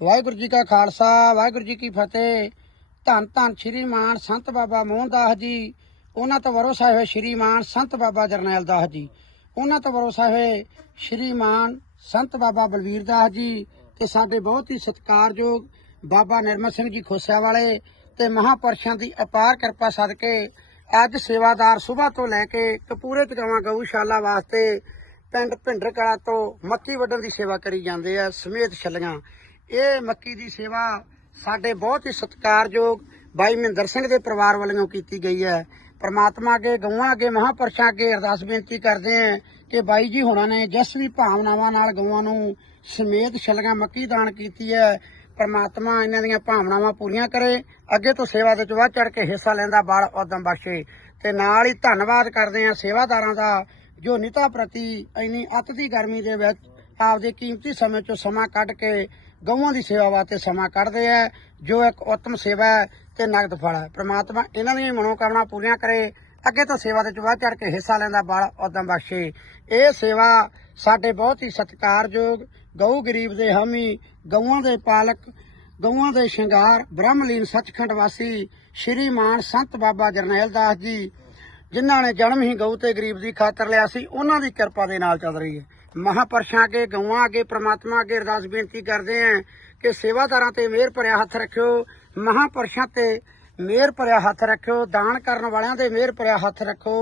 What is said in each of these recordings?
ਵਾਹਿਗੁਰੂ ਜੀ ਕਾ ਖਾਲਸਾ, ਵਾਹਿਗੁਰੂ ਜੀ ਕੀ ਫਤਿਹ। ਧੰਨ ਧੰਨ ਸ਼੍ਰੀ ਮਾਨ ਸੰਤ ਬਾਬਾ ਮੋਹਨ ਦਾਸ ਜੀ। ਉਹਨਾਂ ਤੋਂ ਵਰੋਸਾ ਹੋਏ ਸ਼੍ਰੀ ਮਾਨ ਸੰਤ ਬਾਬਾ ਜਰਨੈਲ ਦਾਸ ਜੀ। ਉਹਨਾਂ ਤੋਂ ਵਰੋਸਾ ਹੋਏ ਸ਼੍ਰੀ ਮਾਨ ਸੰਤ ਬਾਬਾ ਬਲਵੀਰ ਦਾਸ ਜੀ। ਤੇ ਸਾਡੇ ਬਹੁਤ ਹੀ ਸਤਿਕਾਰਯੋਗ ਬਾਬਾ ਨਿਰਮਲ ਸਿੰਘ ਜੀ ਖੋਸਿਆ ਵਾਲੇ ਤੇ ਮਹਾਪੁਰਸ਼ਾਂ ਦੀ ਅਪਾਰ ਕਿਰਪਾ ਸਦਕੇ ਅੱਜ ਸੇਵਾਦਾਰ ਸਵੇਰ ਤੋਂ ਲੈ ਕੇ ਕਪੂਰੇ ਤਗਾਵਾਂ ਗਊਸ਼ਾਲਾ ਵਾਸਤੇ ਪਿੰਡ ਭਿੰਡਰ ਕਲਾ ਤੋਂ ਮੱਕੀ ਵੱਢਣ ਦੀ ਸੇਵਾ ਕਰੀ ਜਾਂਦੇ ਆ, ਸਮੇਤ ਛੱਲੀਆਂ। ਇਹ ਮੱਕੀ ਦੀ ਸੇਵਾ ਸਾਡੇ ਬਹੁਤ ਹੀ ਸਤਿਕਾਰਯੋਗ ਬਾਈ ਮਹਿੰਦਰ ਸਿੰਘ ਦੇ ਪਰਿਵਾਰ ਵੱਲੋਂ ਕੀਤੀ ਗਈ ਹੈ। ਪਰਮਾਤਮਾ ਅੱਗੇ, ਗਊਆਂ ਅੱਗੇ, ਮਹਾਂਪੁਰਸ਼ਾਂ ਅੱਗੇ ਅਰਦਾਸ ਬੇਨਤੀ ਕਰਦੇ ਹਾਂ ਕਿ ਬਾਈ ਜੀ ਹੁਣਾਂ ਨੇ ਜਿਸ ਵੀ ਭਾਵਨਾਵਾਂ ਨਾਲ ਗਊਆਂ ਨੂੰ ਸਮੇਤ ਛਲਗਾ ਮੱਕੀ ਦਾਨ ਕੀਤੀ ਹੈ। ਪਰਮਾਤਮਾ ਇਹਨਾਂ ਦੀਆਂ ਭਾਵਨਾਵਾਂ ਪੂਰੀਆਂ ਕਰੇ। ਅੱਗੇ ਤੋਂ ਸੇਵਾ ਦੇ ਵਿੱਚ ਵੱਧ ਚੜ ਕੇ ਹਿੱਸਾ ਲੈਂਦਾ ਬਾਲ ਉਦਮ ਬਖਸ਼ੇ। ਤੇ ਨਾਲ ਹੀ ਧੰਨਵਾਦ ਕਰਦੇ ਹਾਂ ਸੇਵਾਦਾਰਾਂ ਦਾ ਜੋ ਨਿਤਾ ਪ੍ਰਤੀ ਇੰਨੀ ਅੱਤ ਦੀ ਗਰਮੀ ਦੇ ਵਿੱਚ ਆਪਦੇ ਕੀਮਤੀ ਸਮੇਂ ਚੋਂ ਸਮਾਂ ਕੱਢ ਕੇ ਗਊਆਂ ਦੀ ਸੇਵਾ ਵਾਸਤੇ ਸਮਾਂ ਕੱਢਦੇ ਆ, ਜੋ ਇੱਕ ਉੱਤਮ ਸੇਵਾ ਹੈ ਤੇ ਨਗਦ ਫਲ ਹੈ। ਪ੍ਰਮਾਤਮਾ ਇਹਨਾਂ ਦੀਆਂ ਮਨੋਕਾਮਨਾ ਪੂਰੀਆਂ ਕਰੇ, ਅੱਗੇ ਤੋਂ ਸੇਵਾ ਦੇ ਵਿੱਚ ਵੱਧ ਚੜ ਕੇ ਹਿੱਸਾ ਲੈਂਦਾ ਬਾਲ ਉਦਮ ਬਖਸ਼ੇ। ਇਹ ਸੇਵਾ ਸਾਡੇ ਬਹੁਤ ਹੀ ਸਤਿਕਾਰਯੋਗ ਗਊ ਗਰੀਬ ਦੇ ਹਾਮੀ, ਗਊਆਂ ਦੇ ਪਾਲਕ, ਗਊਆਂ ਦੇ ਸ਼ਿੰਗਾਰ, ਬ੍ਰਹਮਲੀਨ ਸੱਚਖੰਡ ਵਾਸੀ ਸ਼੍ਰੀ ਮਾਨ ਸੰਤ ਬਾਬਾ ਜਰਨੈਲ ਦਾਸ ਜੀ, ਜਿਨ੍ਹਾਂ ਨੇ ਜਨਮ ਹੀ ਗਊ ਤੇ ਗਰੀਬ ਦੀ ਖਾਤਰ ਲਿਆ ਸੀ, ਉਹਨਾਂ ਦੀ ਕਿਰਪਾ ਦੇ ਨਾਲ ਚੱਲ ਰਹੀ ਹੈ। ਮਹਾਪੁਰਸ਼ਾਂ ਅੱਗੇ ਗਊਆਂ ਅੱਗੇ ਪ੍ਰਮਾਤਮਾ ਅੱਗੇ ਅਰਦਾਸ ਬੇਨਤੀ ਕਰਦੇ ਆਂ ਕਿ ਸੇਵਾਦਾਰਾਂ ਤੇ ਮਿਹਰ ਭਰਿਆ ਹੱਥ ਰੱਖਿਓ ਮਹਾਪੁਰਸ਼ਾਂ ਤੇ ਮਿਹਰ ਭਰਿਆ ਹੱਥ ਰੱਖਿਓ ਦਾਨ ਕਰਨ ਵਾਲਿਆਂ ਦੇ ਮਿਹਰ ਭਰਿਆ ਹੱਥ ਰੱਖੋ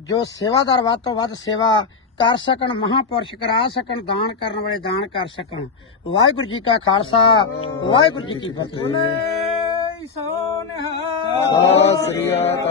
ਜੋ ਸੇਵਾਦਾਰ ਵੱਧ ਤੋਂ ਵੱਧ ਸੇਵਾ ਕਰ ਸਕਣ ਮਹਾਪੁਰਸ਼ ਕਰਾ ਸਕਣ ਦਾਨ ਕਰਨ ਵਾਲੇ ਦਾਨ ਕਰ ਸਕਣ। ਵਾਹਿਗੁਰੂ ਜੀ ਕਾ ਖਾਲਸਾ ਵਾਹਿਗੁਰੂ ਜੀ ਕੀ ਫਤਿਹ। ਸੋਨਹਾ ਸਤਿ ਸ੍ਰੀ ਅਕਾਲ।